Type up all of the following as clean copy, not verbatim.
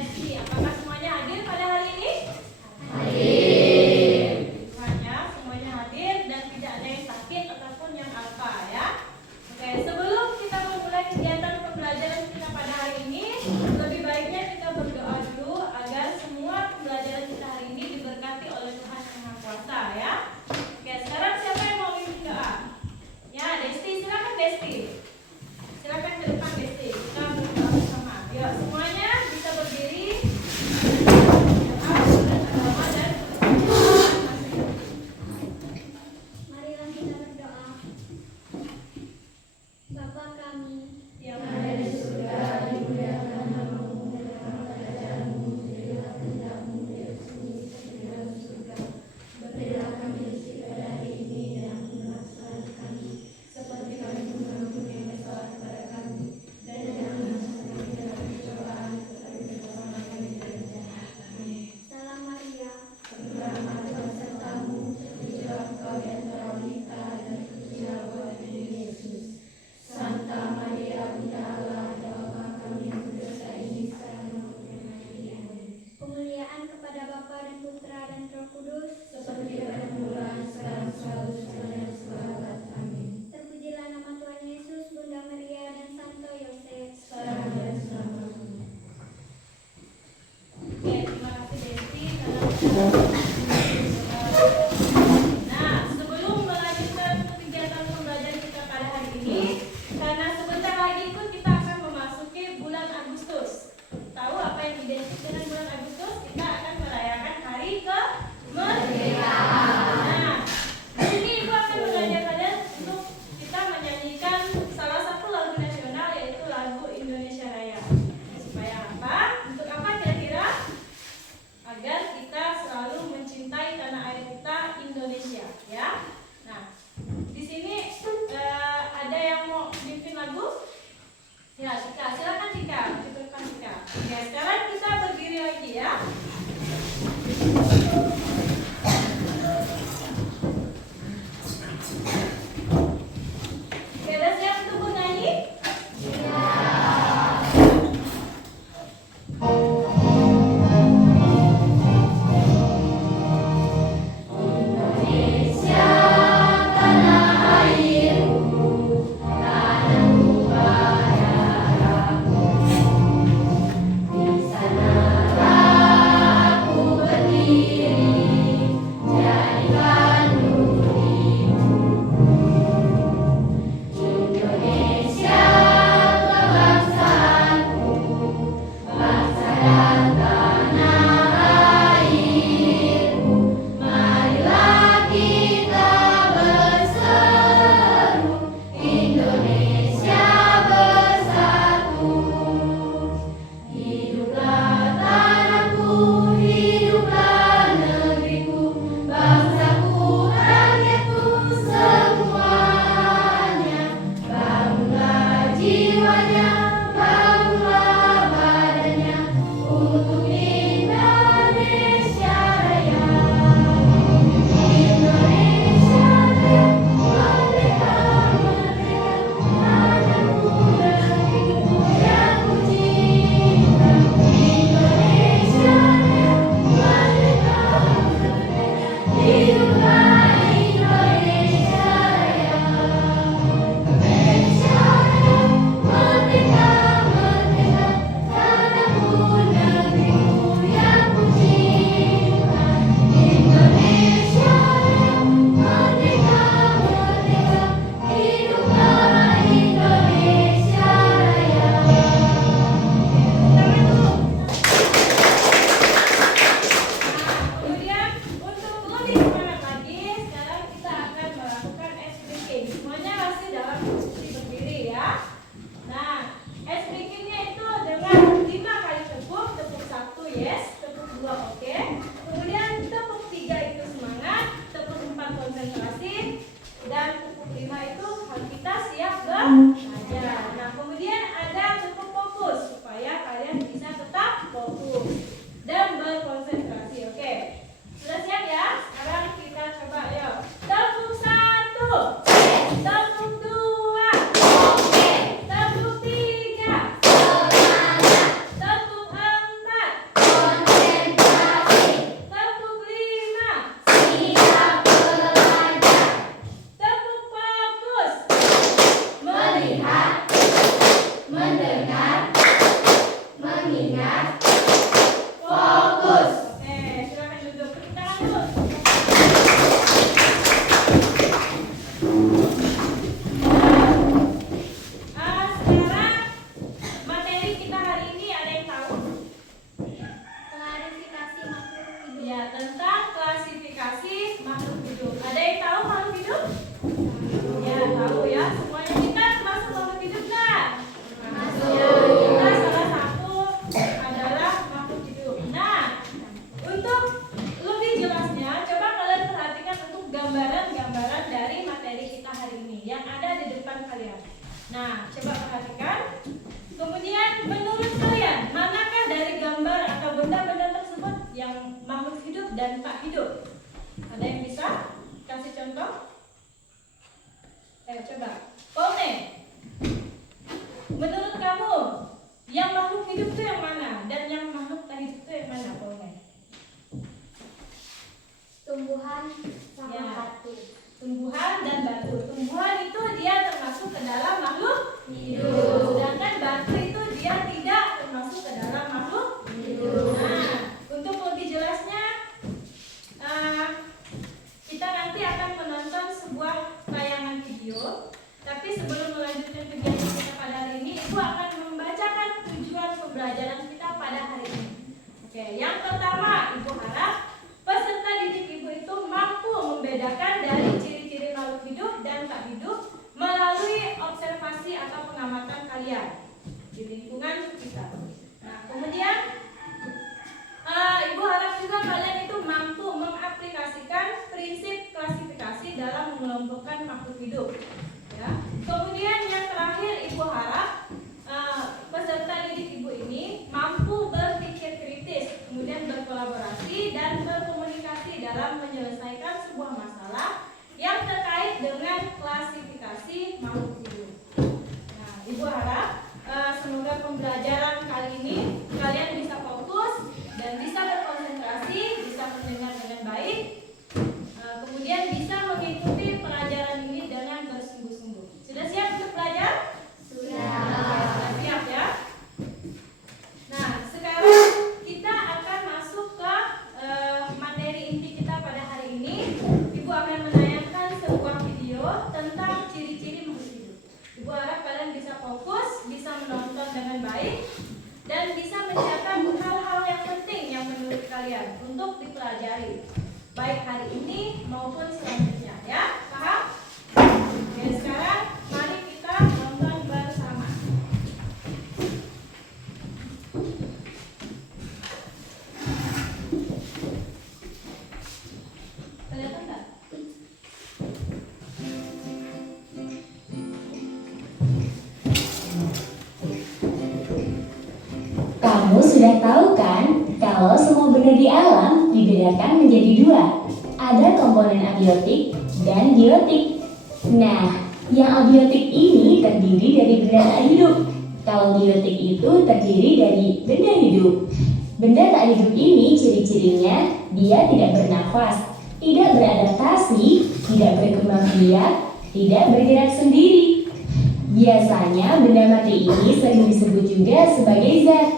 di sini. Apakah semuanya hadir pada hari ini? Tuhannya semuanya hadir dan tidak ada yang sakit ataupun yang apa ya. Oke, sebelum kita memulai kegiatan pembelajaran kita pada hari ini, lebih baiknya kita berdoa dulu agar semua pembelajaran kita hari ini diberkati oleh Tuhan Yang Maha Kuasa ya. Oke, sekarang siapa yang mau mimpin doa? Ya, Desti, silakan Desti. Silakan ke depan Desti. Kita berdoa bersama. Yuk, semuanya bisa berdiri. Marilah kita berdoa. Bapa kami Yang ada di surga, dimuliakan namamu, berkatlah kerajaanmu, jadilah kehendakmu di atas bumi seperti di dalam surga. Berilah kami rezeki pada hari ini dan ampunilah kesalahan kami, seperti kami pun mengampuni yang bersalah kepada kami. Dan jangan masukkan kami dalam pencobaan, tetapi bebaskanlah kami dari jahat. Amin. Salam Maria, Berkah Tuhan sertamu, terpujilah engkau di antara wanita dan terpujilah buah diri Yesus. Santa Maria Bunda Allah, doakanlah kami yang berdosa ini sekarang dan waktu kematian kami. Amin. pemuliaan kepada Bapa dan Putra dan Roh Kudus. Seperti pada mula, sekarang selalu selamanya selawat. Amin. Terpujilah nama Tuhan Yesus, Bunda Maria dan Santo Yosef. Sekarang dan selamanya. Oke, terima kasih Desti Nah, sebelum melanjutkan kegiatan pembelajaran kita pada hari ini, karena sebentar lagi pun kita akan memasuki bulan Agustus. Tahu apa yang identik dengan bulan Agustus? Kita akan merayakan hari kemerdekaan. Nah, di sini Ibu akan mengajak kalian untuk kita menyanyikan salah satu lagu nasional, yaitu lagu Indonesia Raya. Supaya apa? Untuk apa kira-kira? Agar kita selalu mencintai tanah air kita, Indonesia, ya. Nah, di sini ada yang mau bikin lagu? Ya, Tika, silakan Tika, diperkan Tika. Oke, sekarang kita berdiri lagi ya. Oke, udah siap untuk bernyanyi? Di sana dan tak hidup. Ada yang bisa kasih contoh? Ayo coba. Paulne, menurut kamu yang makhluk hidup itu yang mana dan yang makhluk tak hidup itu yang mana, Paulne? Tumbuhan sama Ya. batu. Tumbuhan dan batu. Tumbuhan itu dia termasuk ke dalam makhluk hidup. Sedangkan batu itu dia tidak termasuk ke dalam makhluk hidup. Nah, untuk lebih jelasnya kita nanti akan menonton sebuah tayangan video. Tapi sebelum melanjutkan kegiatan kita pada hari ini, Ibu akan membacakan tujuan pembelajaran kita pada hari ini. Oke, yang pertama, Ibu harap peserta didik Ibu itu mampu membedakan dari ciri-ciri makhluk hidup dan tak hidup melalui observasi atau pengamatan kalian di lingkungan kita. Nah, kemudian Ibu harap juga kalian itu mampu mengaplikasikan prinsip klasifikasi dalam mengelompokkan makhluk hidup. Ya. Kemudian yang terakhir, Ibu harap peserta didik Ibu ini mampu berpikir kritis, kemudian berkolaborasi dan berkomunikasi dalam menyelesaikan sebuah masalah yang terkait dengan klasifikasi makhluk hidup. Nah, Ibu harap semoga pembelajaran kali ini kalian bisa fokus dan bisa berkonsentrasi, bisa mendengar dengan baik, kemudian bisa mengikuti pelajaran ini dengan bersungguh-sungguh. Sudah siap untuk belajar? Sudah siap ya? Nah, sekarang kita akan masuk ke materi inti kita pada hari ini. Ibu akan menayangkan sebuah video tentang ciri-ciri makhluk hidup. Ibu harap kalian bisa fokus, bisa menonton dengan baik, dan bisa mencatat hal-hal yang penting yang menurut kalian untuk dipelajari, baik hari ini maupun selanjutnya. Ya, paham? Oke, sekarang mari kita nonton bersama. Kelihatan nggak? Kamu sudah tahu kan kalau semua benda di alam dibedakan menjadi dua. Ada komponen abiotik dan biotik. Nah, yang abiotik ini terdiri dari benda tak hidup. Kalau biotik itu terdiri dari benda hidup. Benda tak hidup ini ciri-cirinya dia tidak bernafas, tidak beradaptasi, tidak berkembang biak, tidak bergerak sendiri. Biasanya benda mati ini sering disebut juga sebagai zat.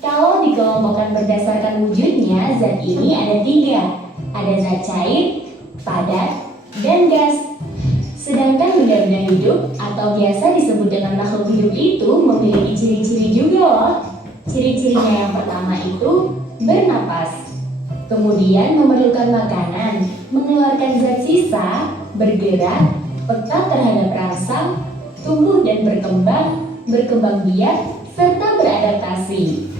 Kalau dikelompokkan berdasarkan wujudnya, zat ini ada 3. Ada zat cair, padat, dan gas. Sedangkan benda-benda hidup atau biasa disebut dengan makhluk hidup itu memiliki ciri-ciri juga loh. Ciri-cirinya yang pertama itu bernapas. Kemudian memerlukan makanan, mengeluarkan zat sisa, bergerak, peka terhadap rangsang, tumbuh dan berkembang biak, serta beradaptasi.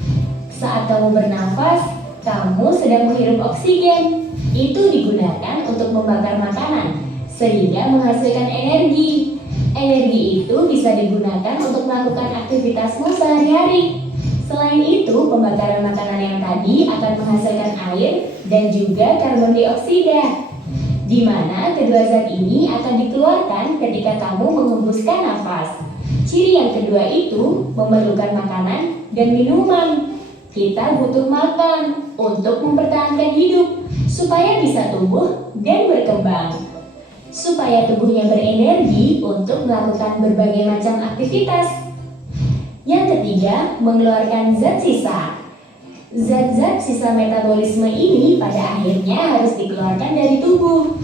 Saat kamu bernafas, kamu sedang menghirup oksigen. Itu digunakan untuk membakar makanan, sehingga menghasilkan energi. Energi itu bisa digunakan untuk melakukan aktivitasmu sehari-hari. Selain itu, pembakaran makanan yang tadi akan menghasilkan air dan juga karbon dioksida, di mana kedua zat ini akan dikeluarkan ketika kamu menghembuskan nafas. Ciri yang kedua itu memerlukan makanan dan minuman. Kita butuh makan untuk mempertahankan hidup, supaya bisa tumbuh dan berkembang. Supaya tubuhnya berenergi untuk melakukan berbagai macam aktivitas. Yang ketiga, mengeluarkan zat sisa. Zat-zat sisa metabolisme ini pada akhirnya harus dikeluarkan dari tubuh.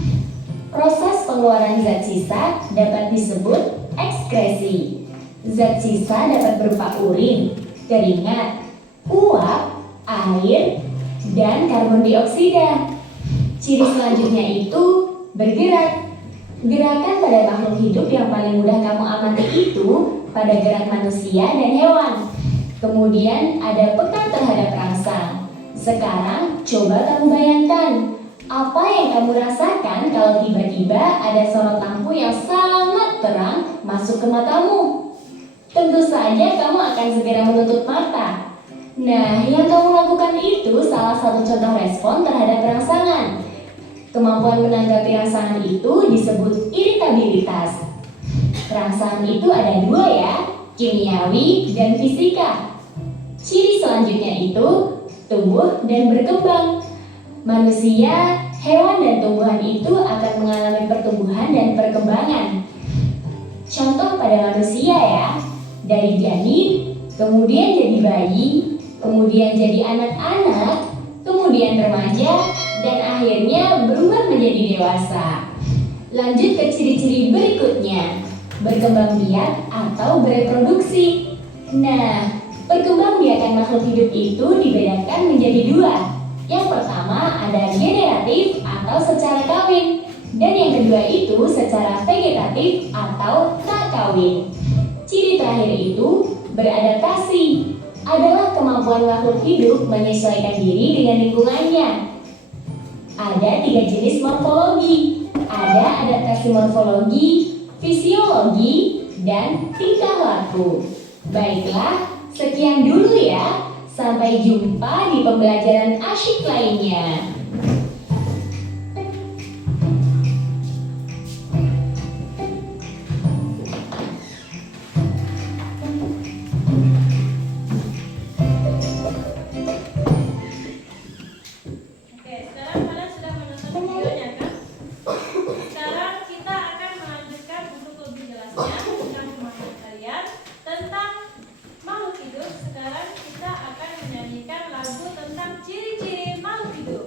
Proses pengeluaran zat sisa dapat disebut ekskresi. Zat sisa dapat berupa urin, keringat, uap, air, dan karbon dioksida. Ciri selanjutnya itu bergerak. Gerakan pada makhluk hidup yang paling mudah kamu amati itu pada gerak manusia dan hewan. Kemudian ada peka terhadap rangsang. Sekarang coba kamu bayangkan, apa yang kamu rasakan kalau tiba-tiba ada sorot lampu yang sangat terang masuk ke matamu? Tentu saja kamu akan segera menutup mata. Nah, yang kamu lakukan itu salah satu satu contoh respon terhadap rangsangan. Kemampuan menanggapi rangsangan itu disebut iritabilitas. Rangsangan itu ada dua ya, kimiawi dan fisika. Ciri selanjutnya itu tumbuh dan berkembang. Manusia, hewan, dan tumbuhan itu akan mengalami pertumbuhan dan perkembangan. Contoh pada manusia ya, dari janin, kemudian jadi bayi, kemudian jadi anak-anak, kemudian remaja, dan akhirnya berubah menjadi dewasa. Lanjut ke ciri-ciri berikutnya, berkembang biak atau bereproduksi. Nah, perkembangbiakan makhluk hidup itu dibedakan menjadi dua. Yang pertama ada generatif atau secara kawin, dan yang kedua itu secara vegetatif atau tak kawin. Ciri terakhir itu beradaptasi, adalah kemampuan makhluk hidup menyesuaikan diri dengan lingkungannya. Ada 3 jenis morfologi, ada adaptasi morfologi, fisiologi, dan tingkah laku. Baiklah, sekian dulu ya. Sampai jumpa di pembelajaran asyik lainnya. Oke, sekarang kalian sudah menonton videonya kan? Sekarang kita akan melanjutkan untuk lebih jelasnya tentang pemahaman kalian tentang makhluk hidup. Sekarang kita akan menyanyikan lagu tentang ciri-ciri makhluk hidup.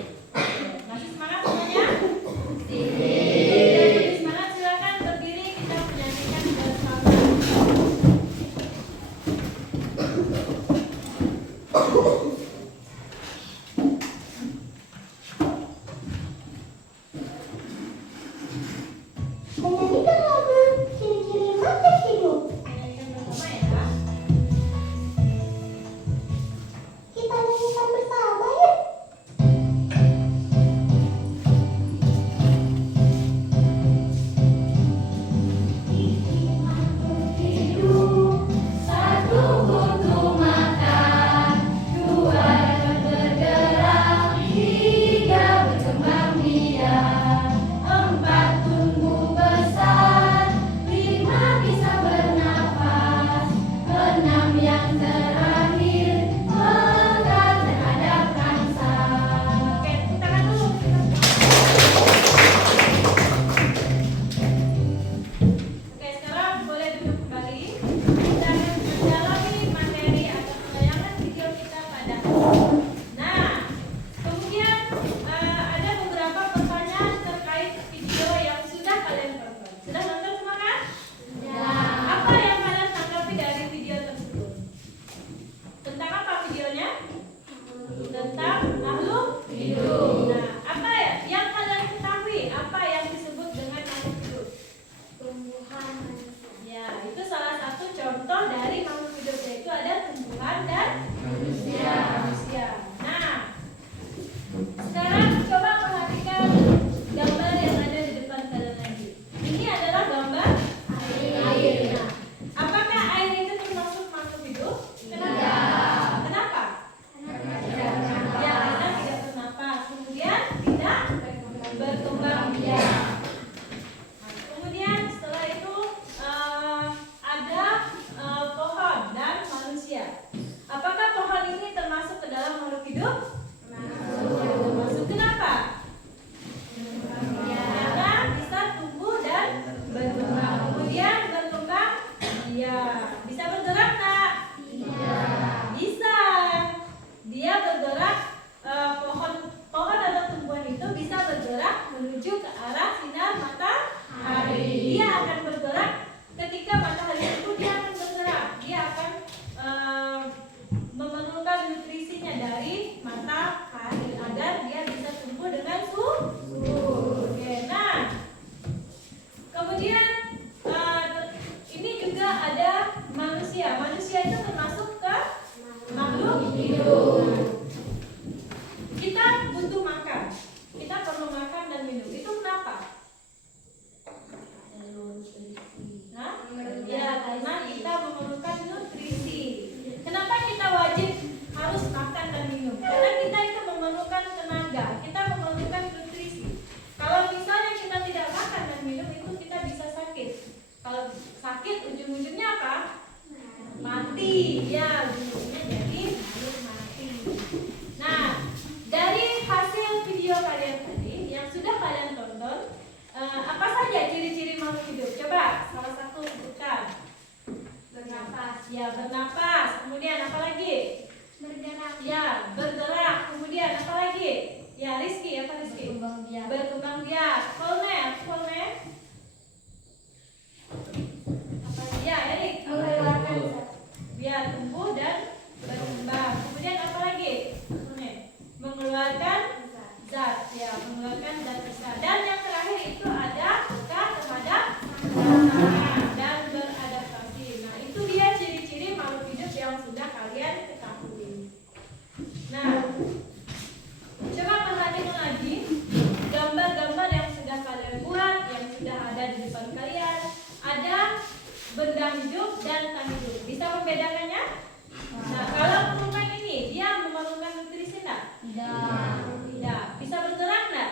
Tidak. Bisa bergerak nggak?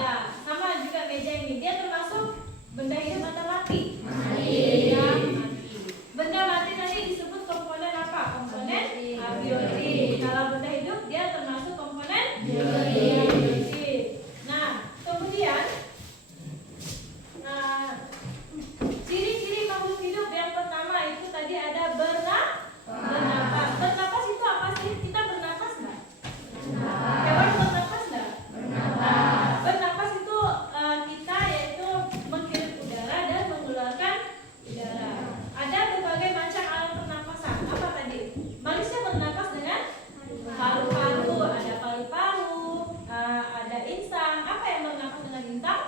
Ya, sama juga meja ini. Dia termasuk benda hidup atau mati? Benda mati. Benda mati tadi disebut komponen apa? Komponen abiotik. Kalau benda hidup dia termasuk komponen biotik. Nah, kemudian ciri-ciri makhluk hidup yang pertama itu tadi ada bernapas. Bernapas itu apa sih? Kita bernapas nggak? Hewan bernapas nggak? Bernapas itu kita yaitu menghirup udara dan mengeluarkan udara. Ada berbagai macam alat pernapasan. Apa tadi? Manusia bernapas dengan paru-paru. Ada paru-paru, ada insang. Apa yang bernapas dengan insang?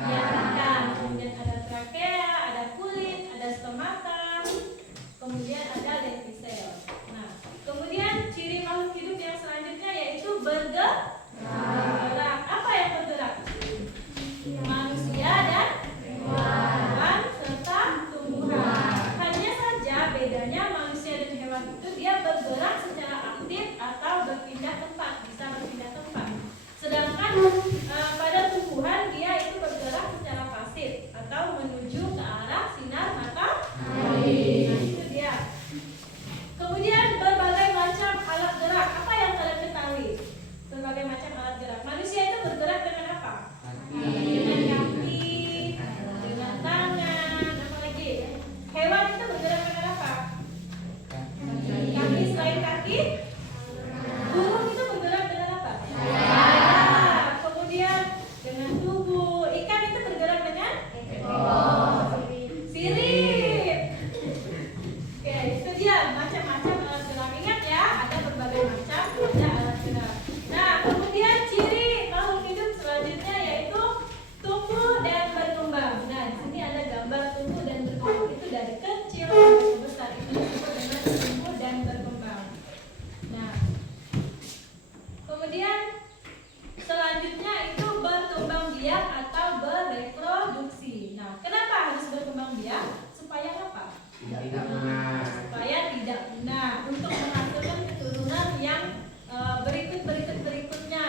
Ya, ikan. Kemudian ada trakea, ada kulit, ada stomata. Kemudian ada lentisel. Nah, kemudian ciri makhluk hidup yang selanjutnya yaitu bergerak. Apa yang bergerak? Manusia dan hewan serta tumbuhan. Hanya saja bedanya manusia dan hewan itu dia bergerak secara aktif atau berpindah tempat, bisa berpindah tempat. Sedangkan pada tumbuhan dia itu bergerak secara pasif atau menuju ke arah sinar matahari. Nah, itu dia. Kemudian berbagai macam alat gerak. Apa yang kalian ketahui? Berbagai macam alat gerak. Manusia itu bergerak dengan apa? Dengan kaki, dengan tangan, apa lagi? Hewan itu bergerak dengan apa? Kaki selain kaki. Burung itu bergerak dengan apa? Kemudian dengan tubuh. Ikan itu bergerak dengan sirip. Oke, itu dia macam-macam alat gerak. Ingat ya, ada berbagai macam ada alat gerak. Nah, kemudian ciri makhluk hidup selanjutnya yaitu tumbuh dan berkembang. Nah, di sini ada gambar tumbuh dan berkembang. Itu dari kecil sampai besar. Itu disebut dengan tumbuh dan berkembang. Nah, kemudian selanjutnya itu berkembang biak atau bereproduksi. Nah, kenapa harus berkembang biak? Supaya apa? Supaya tidak punah, untuk menghasilkan keturunan yang berikutnya,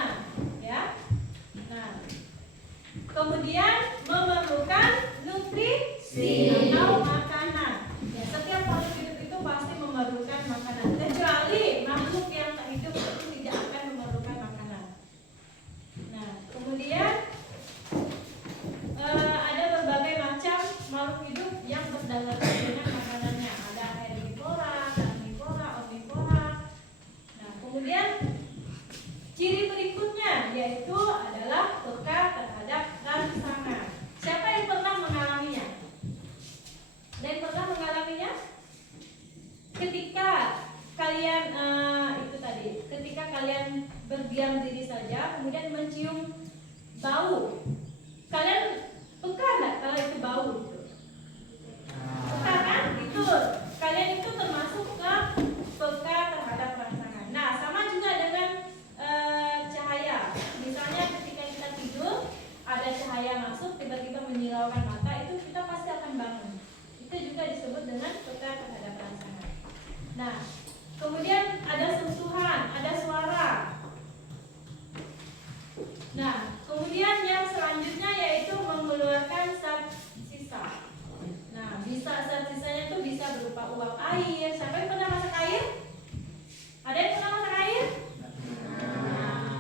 ya. Nah, kemudian memerlukan nutrisi atau makanan. Ya, setiap makhluk hidup itu pasti memerlukan makanan. Kecuali makhluk yang tak hidup itu tidak akan memerlukan makanan. Nah, kemudian ada berbagai macam makhluk hidup yang berdasarkan dengan makanannya. Ada herbivora, karnivora, omnivora. Nah, kemudian ciri berikutnya yaitu adalah peka terhadap rangsangan. Siapa yang pernah mengalaminya? Dan pernah mengalaminya? Ketika kalian ketika kalian berdiam diri saja, kemudian mencium bau, kalian peka nggak kalau itu bau? Peka kan? Itu kalian itu termasuk ke peka terhadap rangsangan. Nah, sama juga dengan cahaya. Misalnya ketika kita tidur, ada cahaya masuk, tiba-tiba menyilaukan mata, itu kita pasti akan bangun. Itu juga disebut dengan peka terhadap rangsangan. Nah, kemudian ada sentuhan, ada suara. Nah, kemudian yang selanjutnya yaitu mengeluarkan zat sisa. Nah, bisa zat sisanya itu bisa berupa uap air. Siapa yang pernah masak air? Ada yang pernah masak air?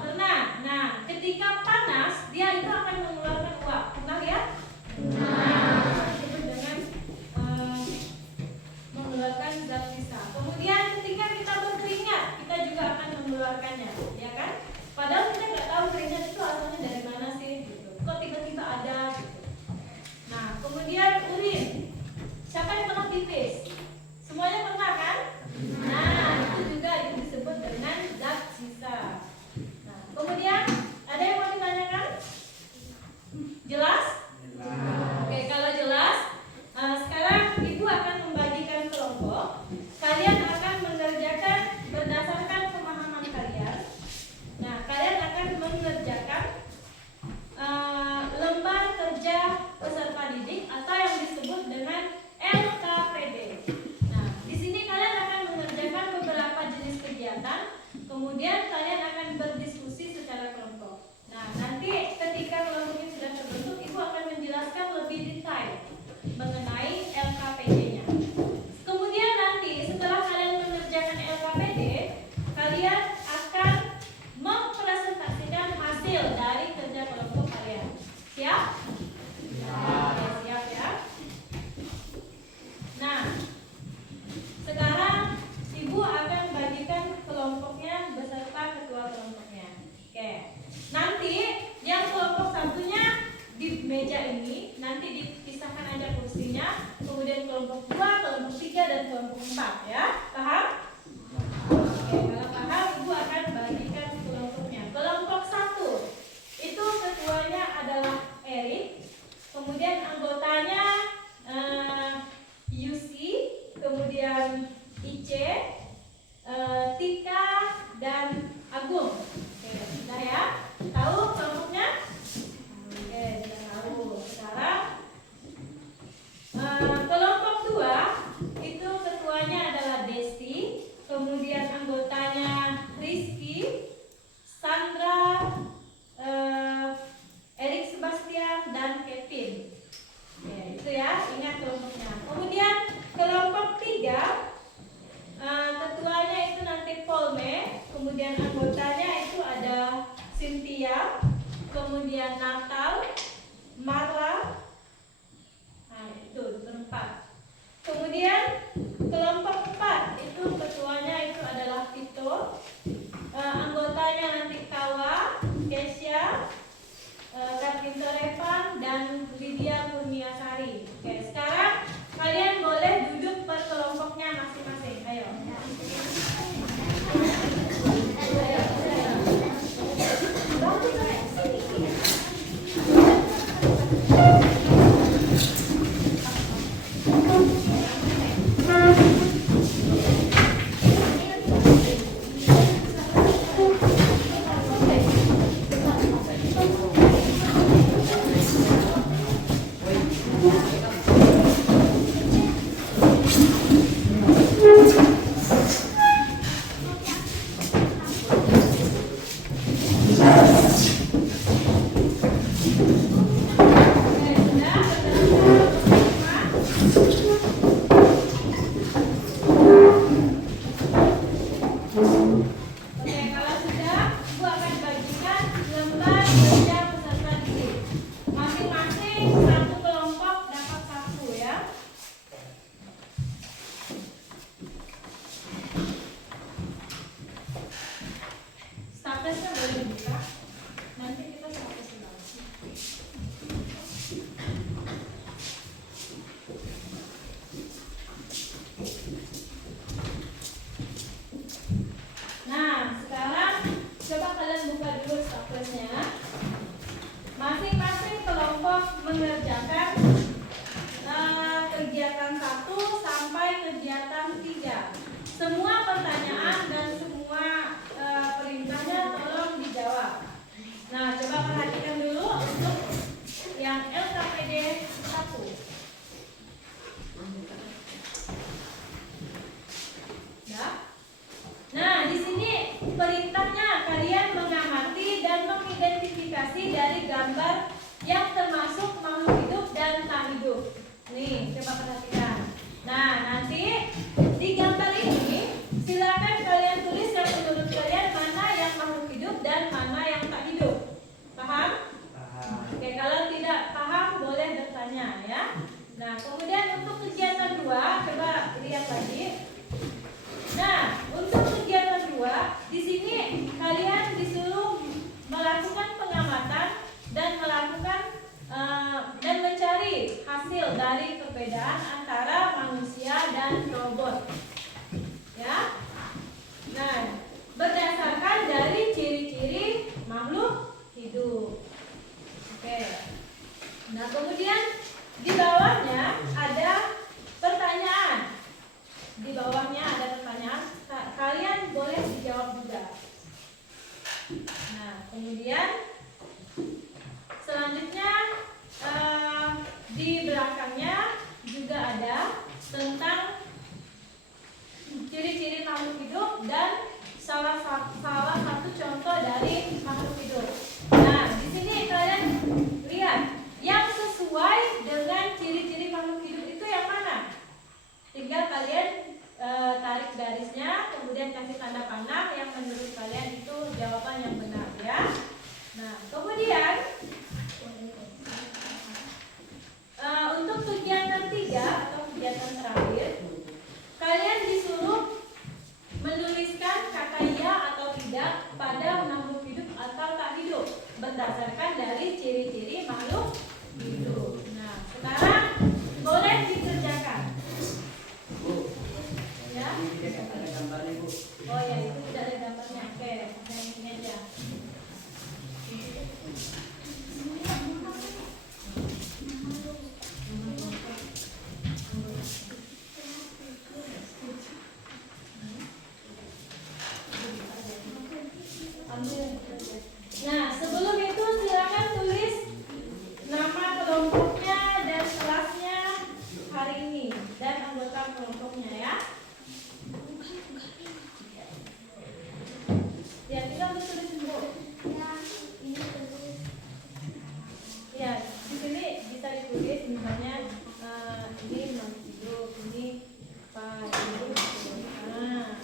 Pernah. Nah, ketika panas dia itu akan mengeluarkan uap. Pernah lihat? Disebut dengan mengeluarkan zat sisa. Kemudian ketika kita berkeringat, kita juga akan mengeluarkannya, ya kan? Padahal kita nggak tahu keringat itu asalnya dari mana sih, gitu. Kok tiba-tiba ada? Gitu. Nah, kemudian urin. Siapa yang pernah pipis? Semuanya pernah kan? Nah, itu juga itu disebut dengan zat sisa. Nah, kemudian ada yang mau ditanyakan? Jelas? Oke, kalau jelas, sekarang Ibu akan membagikan kelompok. Kalian akan mengerjakan berdasarkan pemahaman kalian. Nah, kalian akan mengerjakan lembar kerja peserta didik atau yang disebut dengan LKPD. Nah, di sini anggotanya itu ada Cynthia, kemudian Natal, Marla. Nah, itu berempat. Kemudian kelompok 4 itu ketuanya itu adalah Tito. Anggotanya nanti Kawa, Kesia, Kartinto Revan, dan Lydia Kurniasari. Oke, sekarang kalian boleh duduk per kelompoknya masing-masing. Ayo. Masing-masing kelompok mengerjakan kegiatan 1 sampai kegiatan 3. Semua pertanyaan dan semua perintahnya tolong dijawab. Nah, coba perhatikan dulu untuk yang LKPD 1. Ya. Nah, di sini perintahnya kalian mengamati dan mengidentifikasi dari gambar yang termasuk makhluk hidup dan tak hidup. Nih, coba perhatikan. Nah, nanti di gambar ini silakan kalian tulis yang menurut kalian mana yang makhluk hidup dan mana yang tak hidup. Paham? Paham. Oke, kalau tidak paham boleh bertanya ya. Nah, kemudian untuk kegiatan 2, coba lihat lagi. Nah, untuk kegiatan 2, di sini kalian disuruh melakukan pengamatan dan melakukan dan mencari hasil dari perbedaan antara manusia dan robot. Ya. Nah, berdasarkan dari ciri-ciri makhluk hidup. Oke. Nah, kemudian di bawahnya ada pertanyaan. Di bawahnya ada pertanyaan, kalian boleh dijawab juga. Nah, kemudian selanjutnya di belakangnya juga ada tentang ciri-ciri makhluk hidup dan salah satu contoh dari makhluk hidup. Nah, di sini kalian lihat yang sesuai dengan ciri-ciri makhluk hidup itu yang mana? Tinggal kalian tarik garisnya, kemudian kasih tanda panah yang menurut kalian itu jawaban yang benar ya. Nah, kemudian untuk kegiatan 3 atau kegiatan terakhir, kalian disuruh menuliskan kata iya atau tidak pada makhluk hidup atau tak hidup berdasarkan dari ciri-ciri makhluk hidup. Nah, sekarang boleh dikerjakan. Ya. Oh ya, itu tidak ada gambarnya. Oke, saya ini aja. Nah, sebelum itu silakan tulis nama kelompoknya dan kelasnya hari ini dan anggota kelompoknya ya. Ya, tinggal ditulis dulu. Ya, di sini bisa ditulis misalnya ini makhluk hidup, ini Pak hidup. Nah.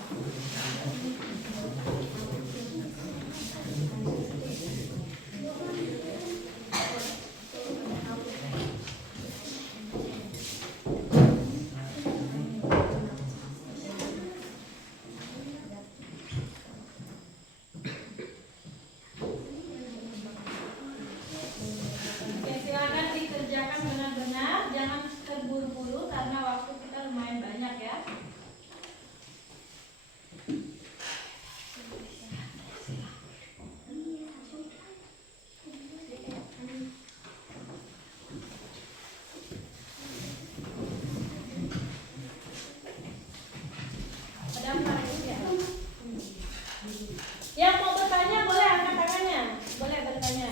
Yang mau bertanya boleh angkat tangannya. Boleh bertanya.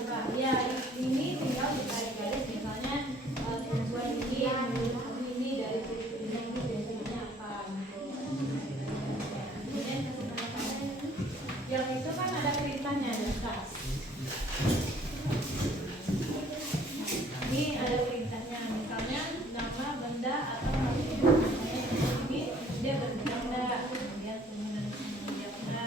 Apa? Ya, ini tinggal ditarik garis misalnya tumbuhan ini dari ciri-cirinya itu biasanya apa gitu. Kemudian yang itu kan ada perintahnya di atas. Ini ada perintahnya, misalnya nama, benda atau hal itu. Misalnya ini dia berganda, kemudian penggunaan benda.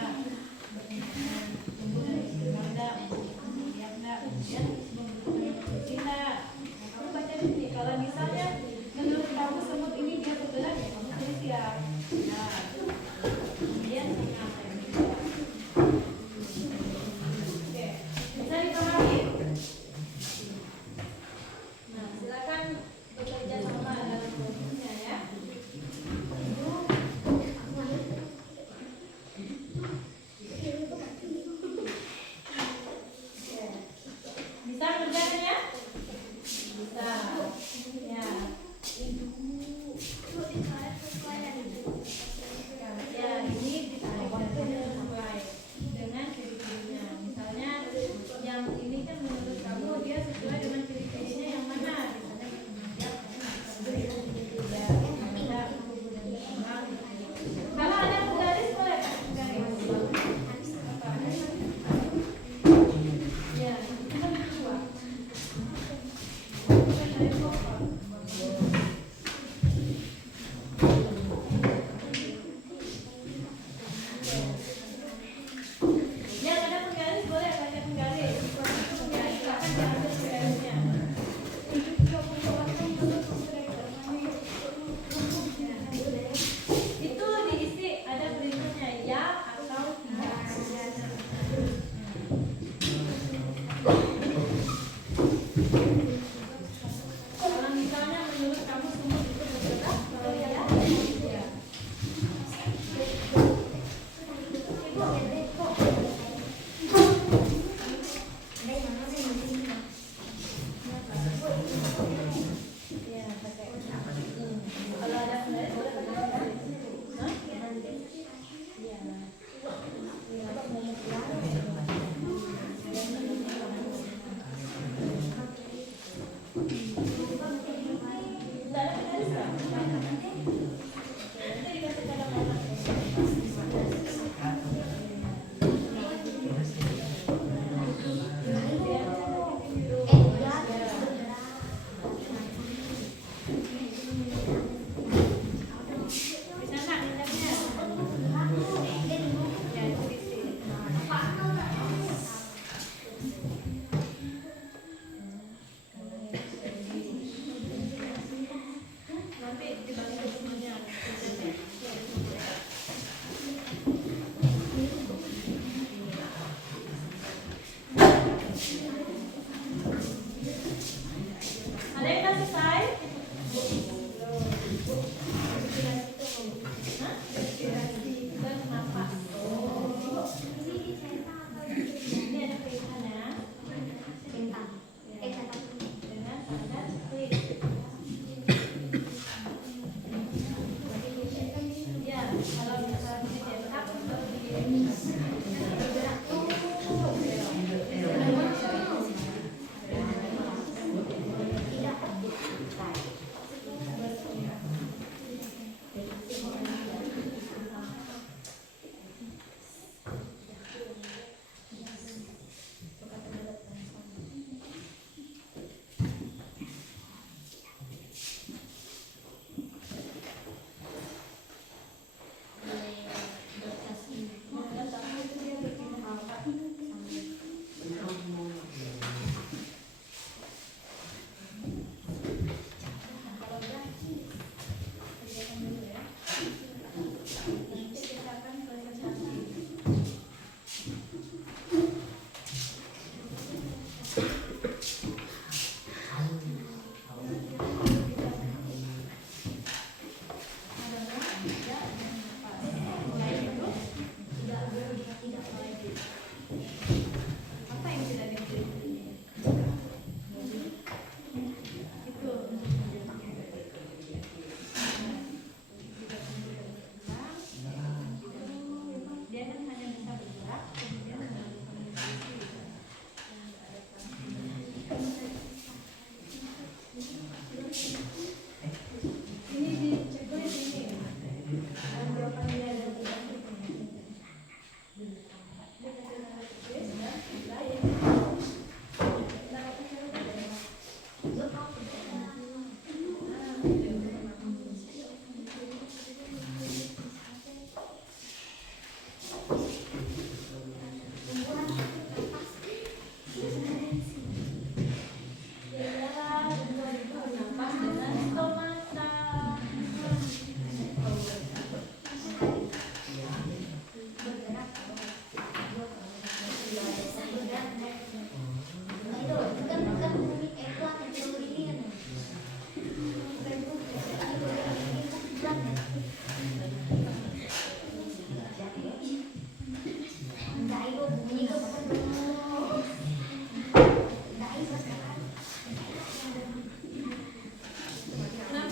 Kenapa?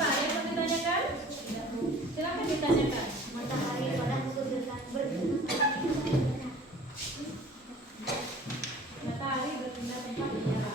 Ada yang mau ditanyakan? Silakan ditanyakan. Matahari pada sudut Matahari berpindah tempat ya.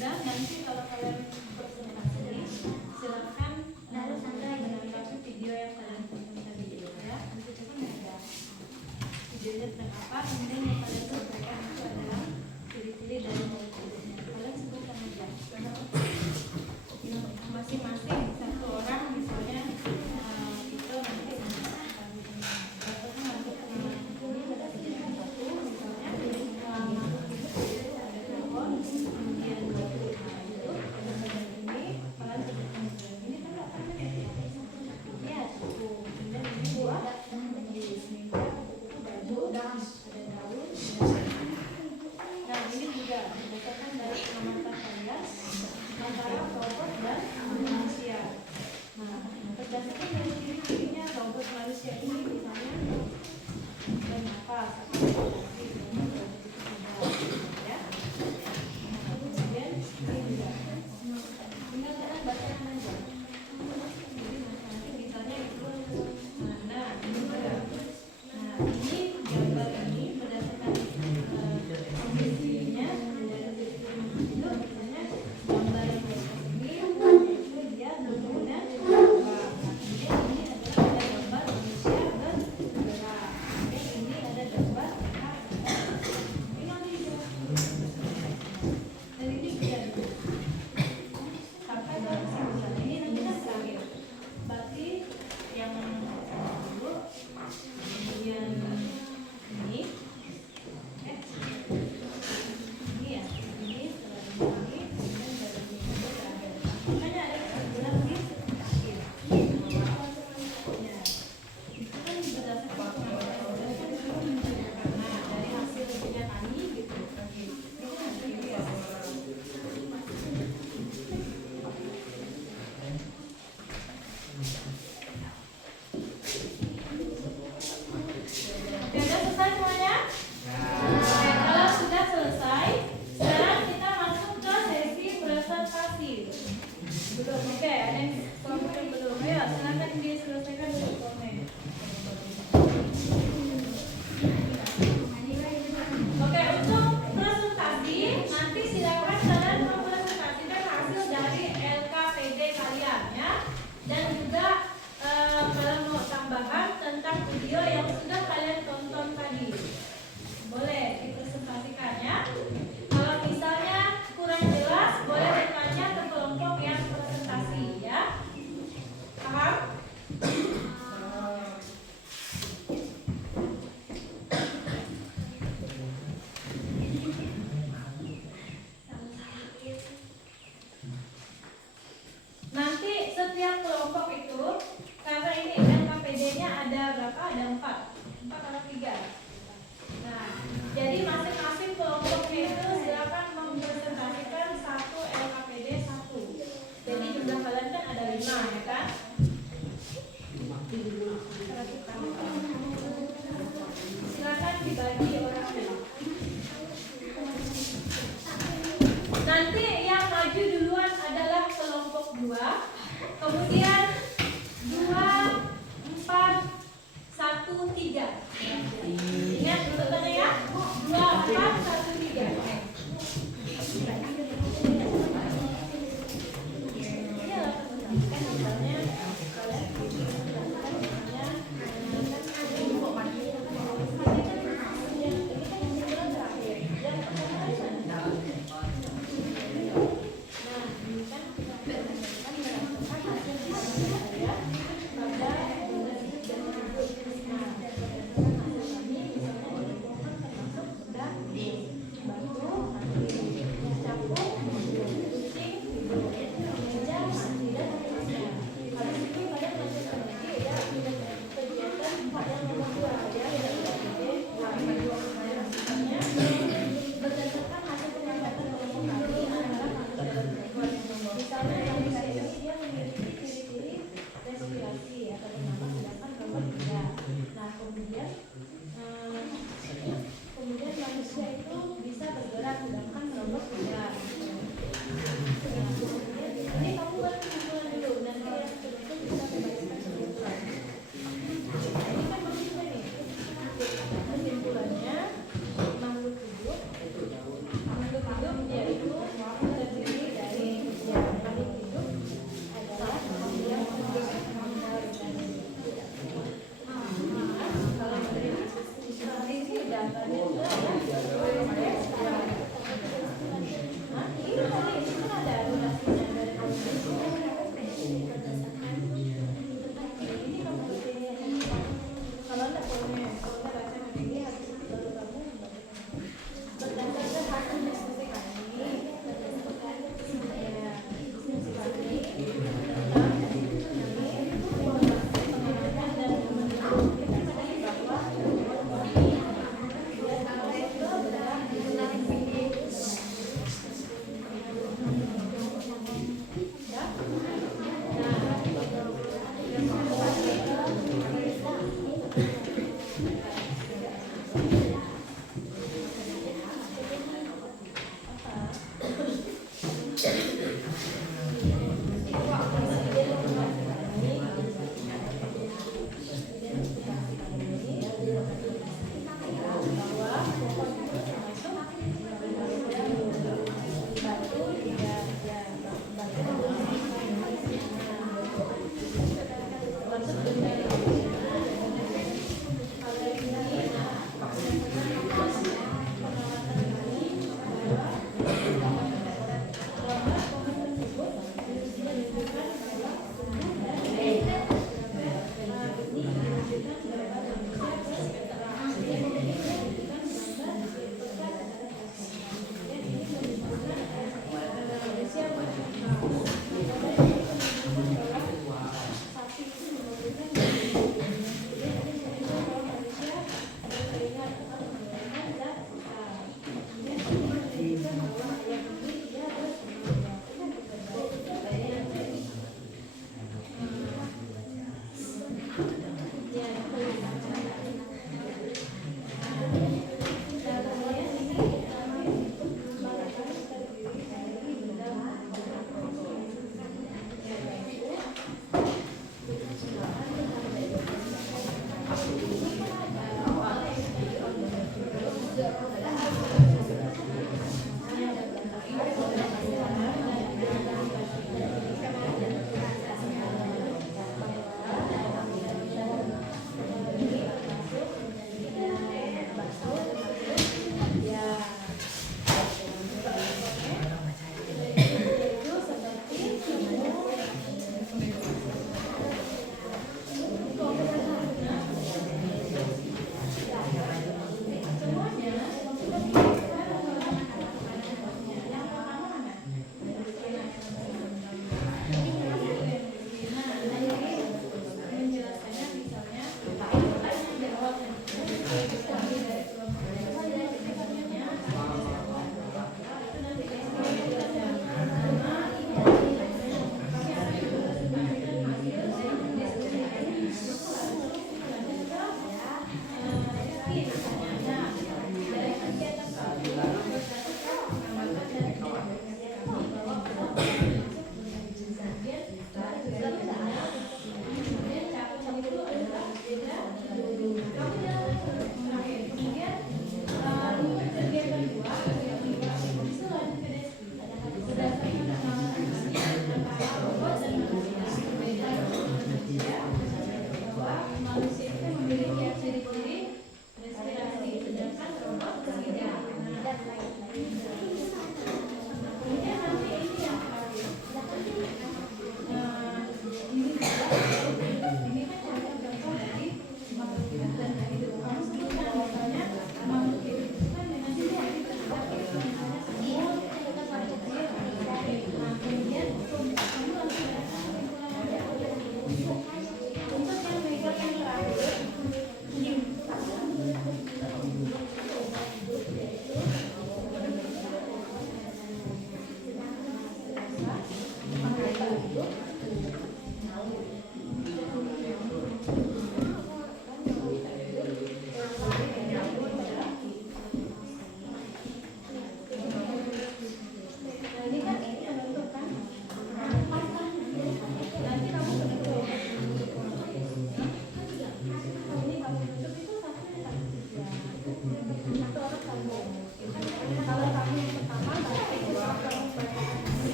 Udah, nanti kalau kalian presentasi silakan menanggapi video yang kalian tonton tadi ya. Videonya tentang apa? Kemudian yang kalian sampaikan itu adalah ciri-ciri dari mulut hidupnya. Kalian sebutkan aja masing-masing satu orang misalnya itu nanti nah ini juga berdasarkan dari pengamatan kalian antara robot dan manusia. Nah, berdasarkan dari ciri-cirinya robot manusia ini misalnya bernapas, ya. Kemudian ini juga tinggal kalian bacakan aja. Nanti misalnya itu nah ini juga. Nah ini gambar ini berdasarkan kondisinya itu misalnya gambar ini itu dia bangunan bergerak. Kemudian ini adalah ada gambar manusia bergerak. Kemudian ini ada gambar ini nanti dijawab. Dan ini juga sampai ke kesimpulan ini nanti kan terakhir. Berarti yang dulu kemudian ini ini ya ini setelah ini kemudian dari ini terakhir. Makanya ada kesimpulan di akhir. Ya, itu kan berdasarkan pengalaman karena dari hasil kerja kami gitu. Itu hasil ya. Oke, udah selesai semuanya? Oke, kalau sudah selesai, sekarang kita masuk ke sesi presentasi. Belum, oke, ada yang komen belum? Ayo, silakan diselesaikan dulu komen. Oke, untuk presentasi nanti silakan kalian mempresentasikan hasil dari LKPD kalian ya, dan juga kalau mau tambahan tentang video yang sudah kalian tonton tadi, boleh dipresentasikan ya. Kalau misalnya kurang jelas, boleh bertanya ke kelompok yang presentasi ya. Paham?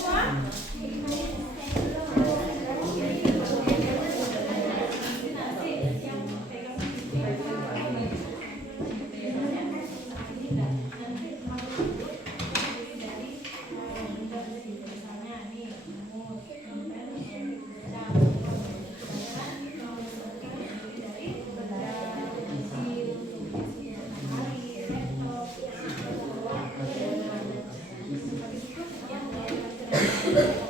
semua? Thank you.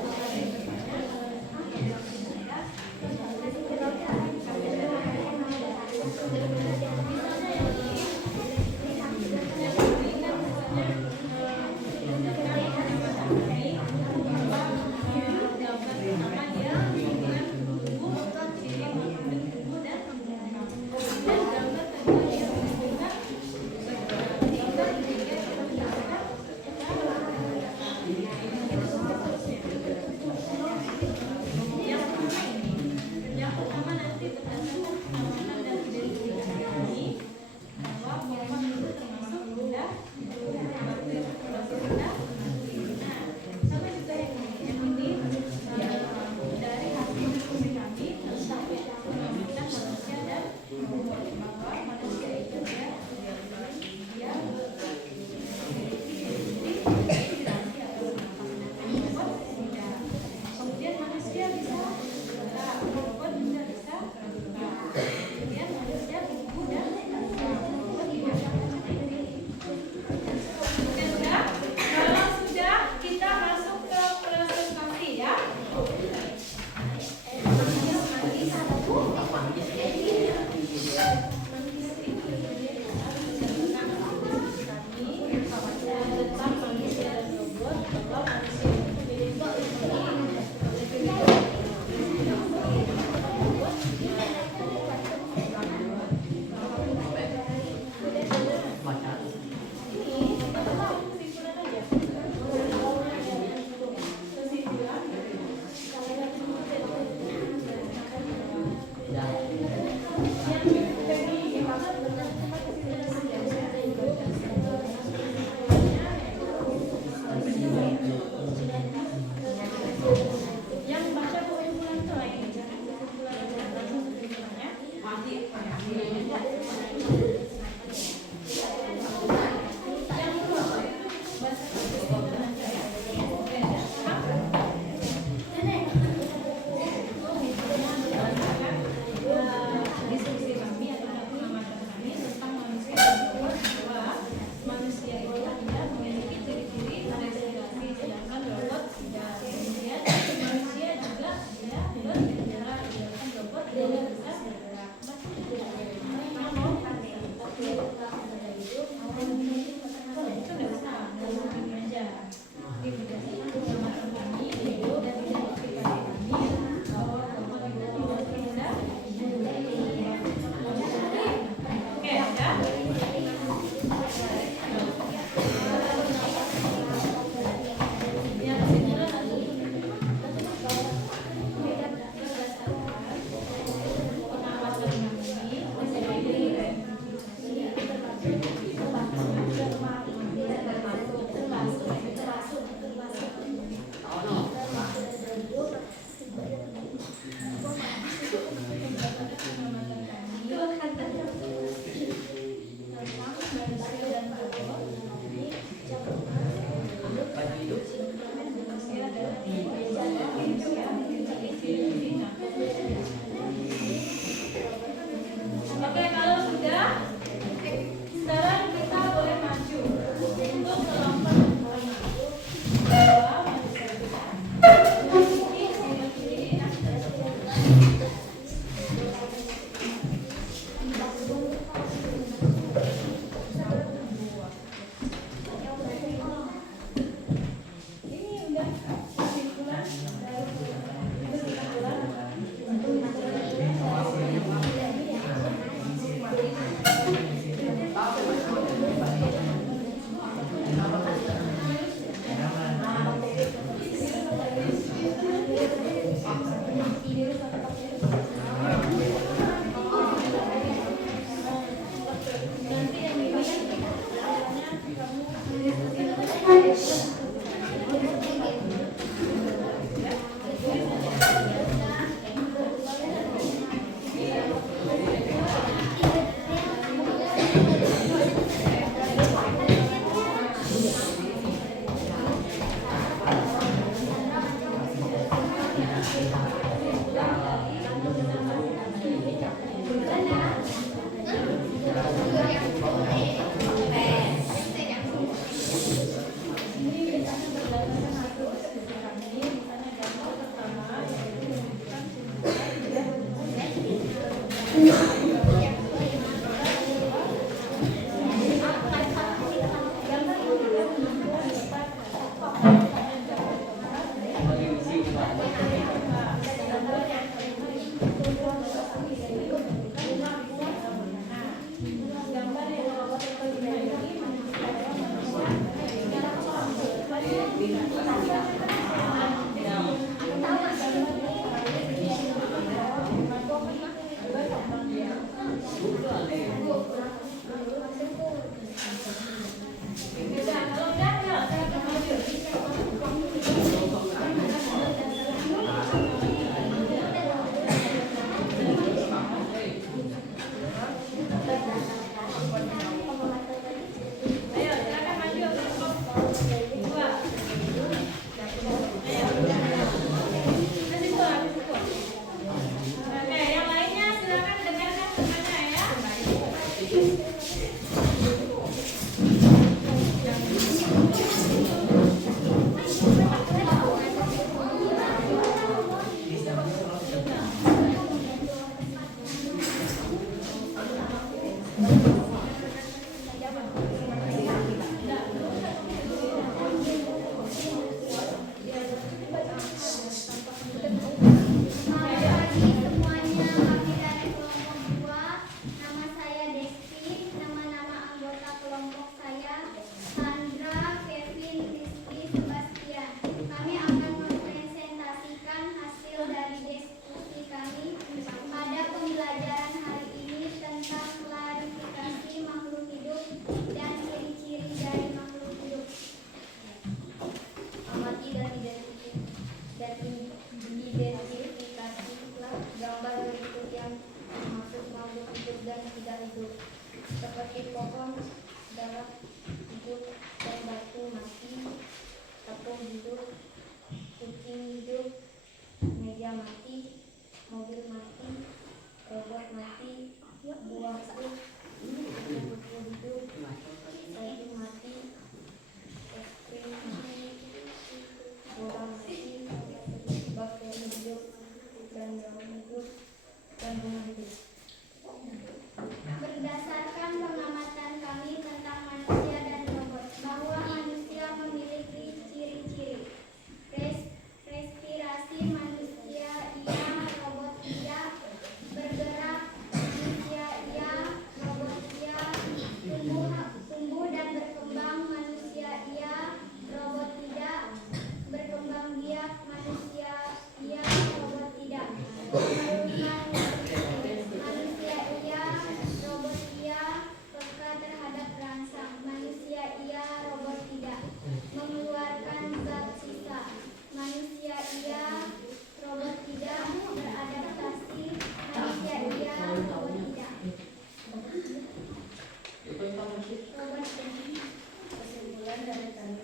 Berdasarkan pengamatan kami tentang manusia dan robot, bahwa manusia memiliki ciri-ciri respirasi manusia iya, robot tidak, bergerak manusia iya, robot iya, tumbuh dan berkembang manusia iya, robot tidak, berkembang biak manusia iya, robot tidak, manusia iya, robot iya, peka terhadap rangsang manusia iya, robot tidak, mengeluarkan zat sisa manusia iya, robot tidak, beradaptasi manusia iya, robot tidak. Robot kesimpulan dari kami.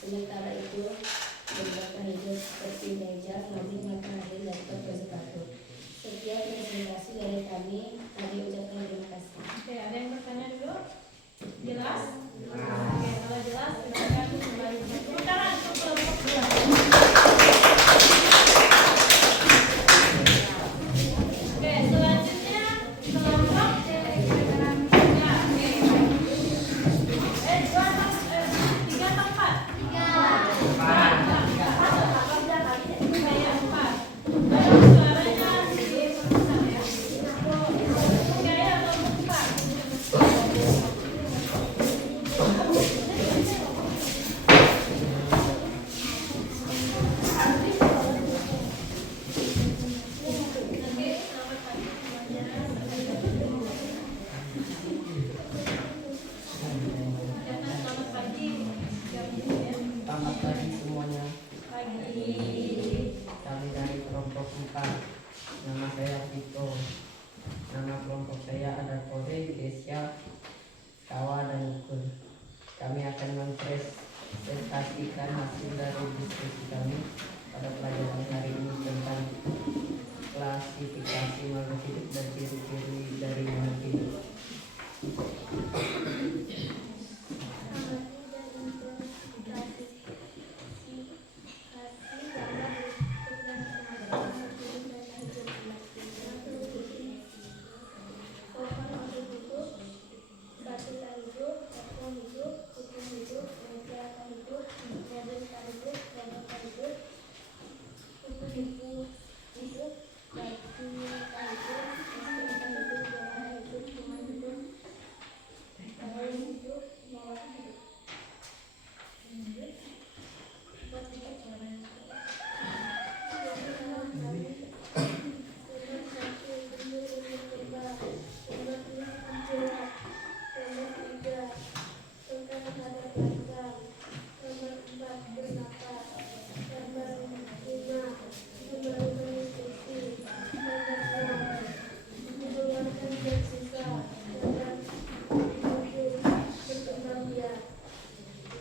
Sementara itu, berbagai hidup seperti meja, mobil, matahari, laptop, dan sepatu. Sekian presentasi dari kami. Kami ucapkan terima kasih. Oke, ada yang bertanya dulu? Jelas? Oke, kalau jelas, silakan kembali. Tepuk tangan untuk kelompok 2. Oke, selanjutnya kelompok 3 atau 4? 3 atau 4? 3. semuanya. Pagi. Kami dari kelompok 4. Nama saya Vito. Nama kelompok saya ada Kore, Desya, Kawa, dan Ukur. Kami akan mempresentasikan hasil dari diskusi kami pada pelajaran hari ini tentang klasifikasi makhluk hidup dan ciri-ciri dari makhluk hidup.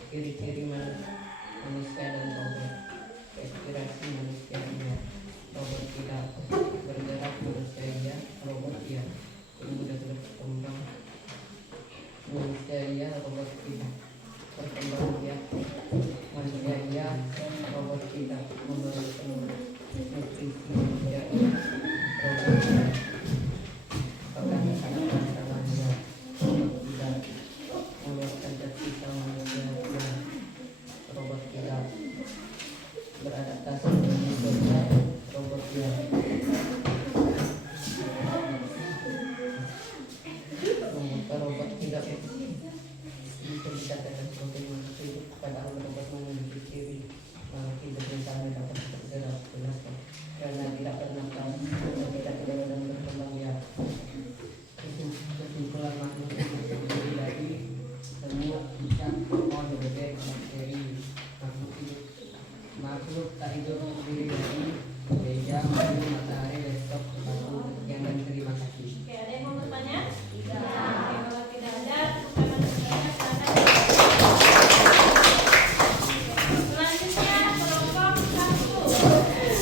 Ciri-ciri manusia dan robot. Inspirasi manusia iya, robot tidak. Bergerak manusia iya, robot iya. Tumbuh dan berkembang manusia iya, robot tidak. Berkembang iya, manusia iya, robot tidak. Memberikan nutrisi manusia iya, robot tidak. Pergerakan rasa manusia, robot tidak. Mengeluarkan tersisa manusia iya, robot tidak. Beradaptasi dengan sosial, robot iya. Membuka robot tidak bisa dikatakan sebagai makhluk hidup, padahal robot memiliki ciri makhluk hidup yang sama dapat bergerak. Kenapa? Karena tidak pernah tahu dan tidak tinggal dan berkembang ya. Kesimpulan makhluk hidup terdiri dari semua ikan, pohon, bebek, bakteri. Makhluk tak hidup terdiri dari meja, kayu, matahari, laptop, batu. Sekian dan terima kasih. Oke, ada yang mau bertanya? Tidak. Oke, kalau tidak ada, bukan bertanya silakan. Selanjutnya kelompok 1.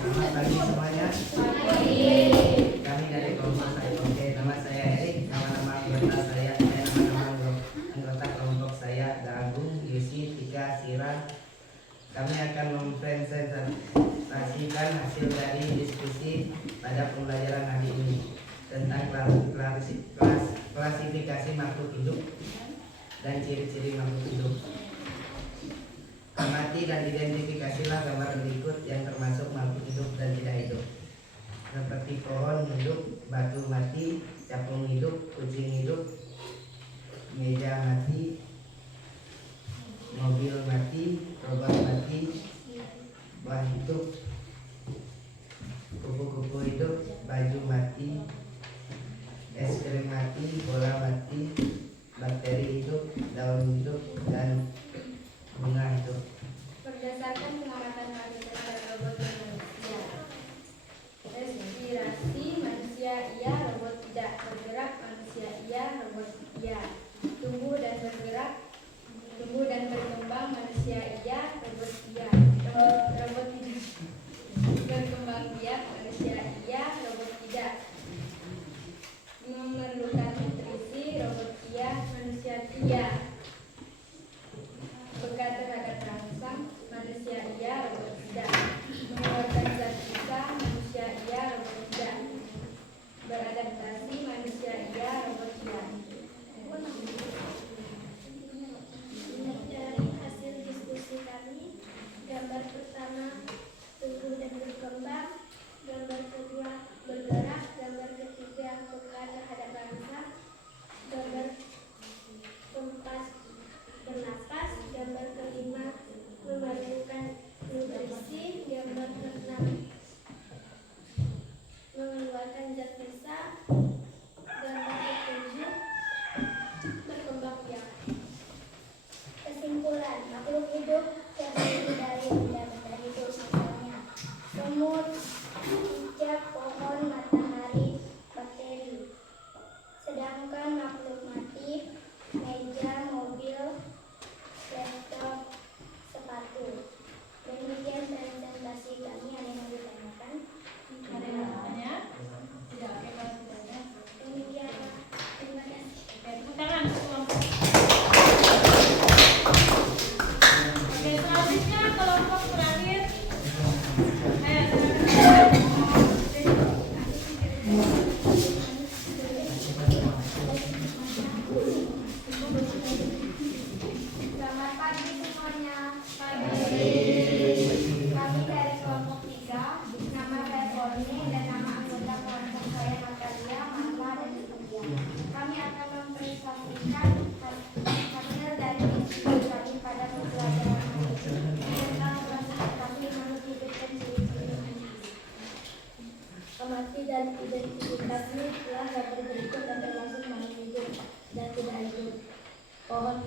Selamat pagi semuanya. Kami dari kelompok 1. Oke, nama saya Erik. Nama-nama anggota saya, anggota kelompok saya ada Agung, Yusi, Tika, Sira. Kami akan mempresentasikan hasil dari diskusi pada pembelajaran hari ini tentang klasifikasi makhluk hidup dan ciri-ciri makhluk hidup. Amati dan identifikasilah gambar berikut yang termasuk makhluk hidup dan tidak hidup, seperti pohon hidup, batu mati, capung hidup, kucing hidup, meja mati, mobil mati, robot mati, buah hidup, kupu-kupu hidup, baju mati, es krim mati, bola mati, bakteri hidup, daun hidup, dan bunga hidup. Berdasarkan pengamatan kami tentang robot dan manusia, respirasi manusia iya, robot tidak. Bergerak manusia iya, robot iya. Tumbuh dan berkembang manusia iya, robot iya. Robot tidak. Berkembang biak manusia iya, robot tidak. Memerlukan nutrisi, robot iya, manusia tidak. Peka terhadap rangsang, manusia iya, robot tidak. Mengeluarkan zat sisa, manusia iya, robot tidak. Beradaptasi, manusia iya, robot tidak.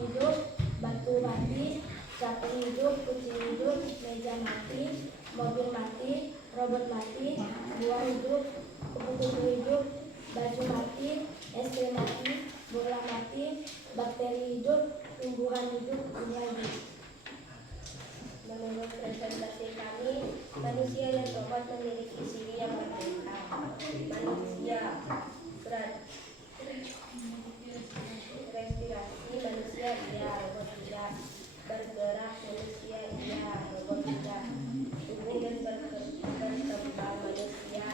hidup, batu mati, capung hidup, kucing hidup, meja mati, mobil mati, robot mati, buah hidup, kupu-kupu hidup, baju mati, es krim mati, bola mati, bakteri hidup, tumbuhan hidup, dunia hidup. Menurut presentasi kami, manusia dan robot memiliki ciri yang berbeda. Manusia respirasi, manusia iya, robot tidak. Bergerak, manusia iya, robot tidak. Tubuh dan berkembang, manusia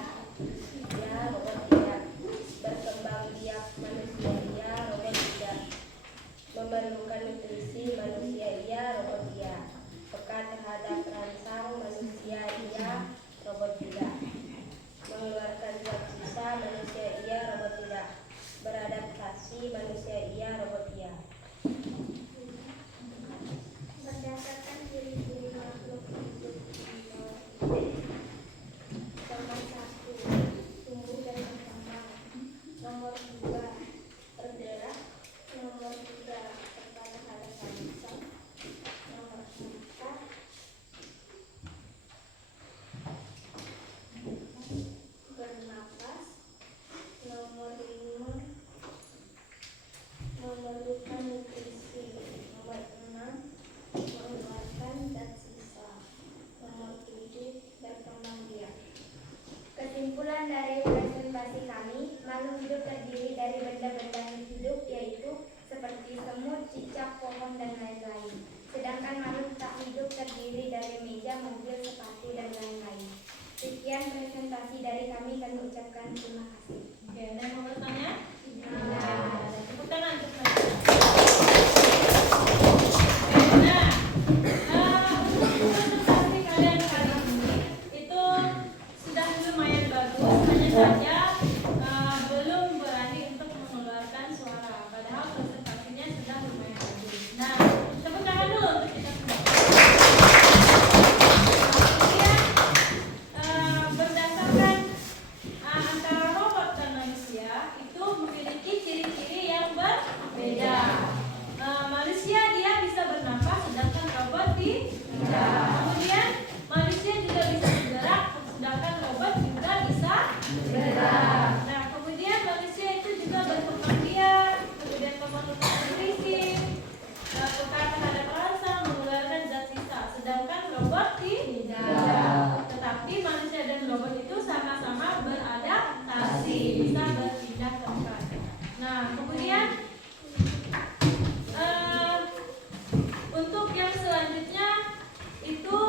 iya, robot tidak. Berkembang biak, manusia iya, robot tidak. Memerlukan nutrisi, manusia iya, robot iya. Peka terhadap rangsang, manusia iya, robot tidak. Mengeluarkan zat sisa, manusia iya, robot tidak. Beradaptasi, manusia iya, robot iya. Berdasarkan ciri-ciri makhluk hidup nomor 1, tumbuh dan berkembang. Nomor 2, bergerak. Nomor 3, peka terhadap rangsang. Nomor 4, bernapas. Nomor 5, memerlukan nutrisi. Nomor 6, mengeluarkan zat sisa. Nomor 7, berkembang biak. Kesimpulan dari presentasi kami, makhluk hidup terdiri dari benda-benda hidup yaitu seperti semut, cicak, pohon, dan lain-lain. Sedangkan makhluk tak hidup terdiri dari meja, mobil, sepatu, dan lain-lain. Sekian presentasi dari kami, kami ucapkan terima kasih. Oke, ada yang mau bertanya? Nah. Tepuk tangan untuk mereka. Nah, untuk presentasi kalian kali ini itu sudah lumayan bagus, hanya saja belum berani untuk mengeluarkan suara. Padahal presentasinya sudah lumayan bagus. Nah, tepuk tangan dulu untuk kita semua. Kemudian berdasarkan antara robot dan manusia itu memiliki ciri-ciri yang berbeda. Manusia dia bisa bernafas, sedangkan robot tidak. Kemudian manusia juga bisa bergerak, sedangkan robot juga bisa bergerak. Nah, kemudian manusia itu juga berkembang biak, kemudian memerlukan nutrisi, peka terhadap rangsang, mengeluarkan zat sisa, sedangkan robot tidak. Tetapi manusia dan robot itu sama-sama beradaptasi, bisa berpindah tempat. Nah, kemudian untuk yang selanjutnya itu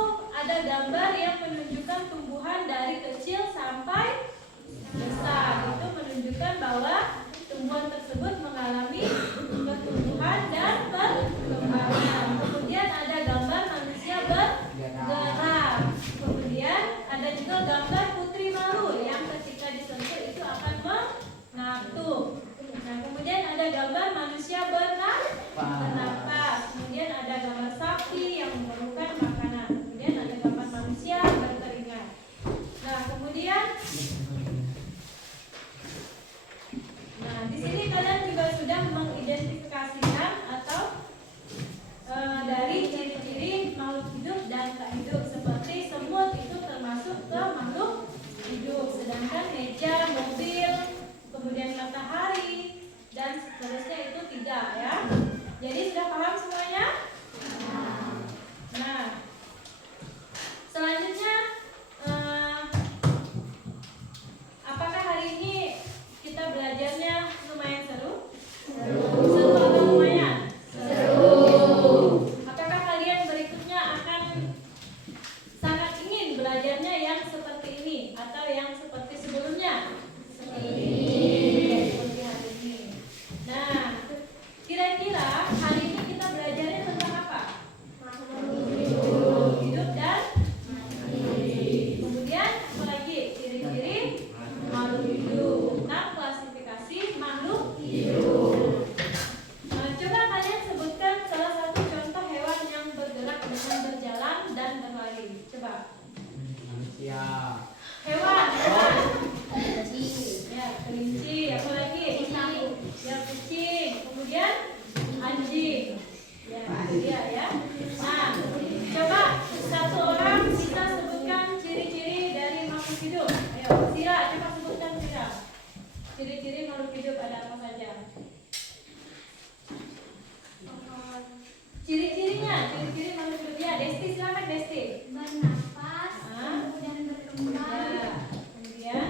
Ciri-cirinya, ciri-ciri makhluk hidup ya. Desti, silakan Desti. Bernafas, Ah. tumbuh dan berkembang, Ya. Kemudian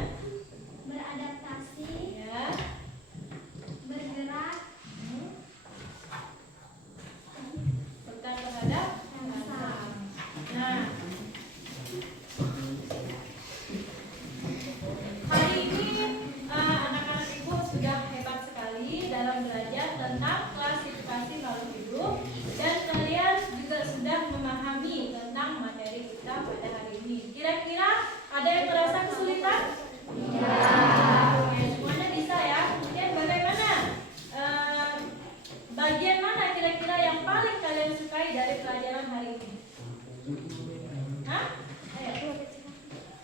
beradaptasi, ya. bergerak, Tentang terhadap rangsang. Nah, hari ini anak-anak ibu sudah hebat sekali dalam belajar tentang klasifikasi makhluk hidup dan kalian juga sudah memahami tentang materi kita pada hari ini. Kira-kira ada yang merasa kesulitan? Ya. Oke, semuanya bisa ya. Kemudian bagaimana? Bagian mana kira-kira yang paling kalian sukai dari pelajaran hari ini? Hah? Ayo.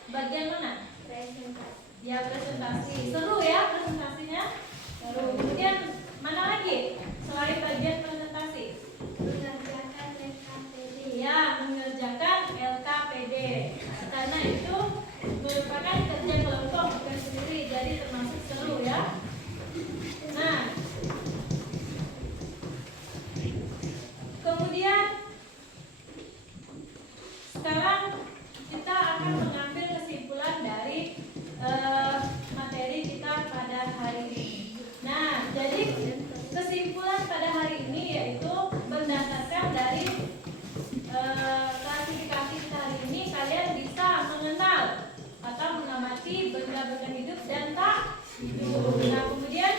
Bagian mana? Presentasi. Ya, presentasi. Seru ya presentasinya? Seru. Kemudian mana lagi? Selain bagian presentasi? Mengerjakan LKPD. Ya, mengerjakan LKPD. Karena itu merupakan kerja kelompok bukan sendiri, jadi termasuk seru ya. Nah, kemudian sekarang kita akan mengambil kesimpulan dari materi kita pada hari ini. Nah, jadi kesimpulan pada hari ini yaitu berdasarkan dari klasifikasi kita hari ini, kalian bisa mengenal atau mengamati benda-benda hidup dan tak hidup. Nah, kemudian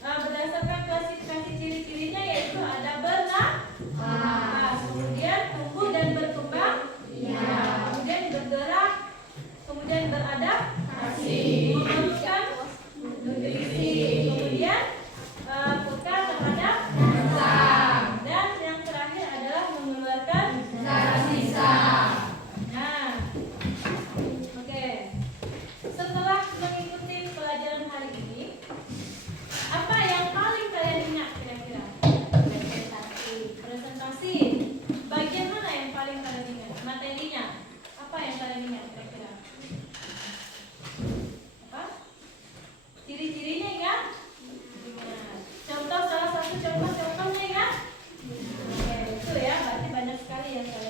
berdasarkan klasifikasi ciri-cirinya yaitu ada bernafas, kemudian tumbuh dan berkembang, kemudian bergerak, kemudian beradaptasi, memerlukan nutrisi, kemudian peka terhadap rangsang, dan yang terakhir adalah mengeluarkan zat sisa. Nah, oke. Setelah mengikuti pelajaran hari ini, apa yang paling kalian ingat kira-kira? Presentasi. Bagian mana yang paling kalian ingat? Materinya. Apa yang kalian ingat kira-kira? Apa? Ciri-cirinya ingat? Ingat. Contoh, salah satu contohnya ingat? Oke, itu ya, berarti banyak sekali yang kalian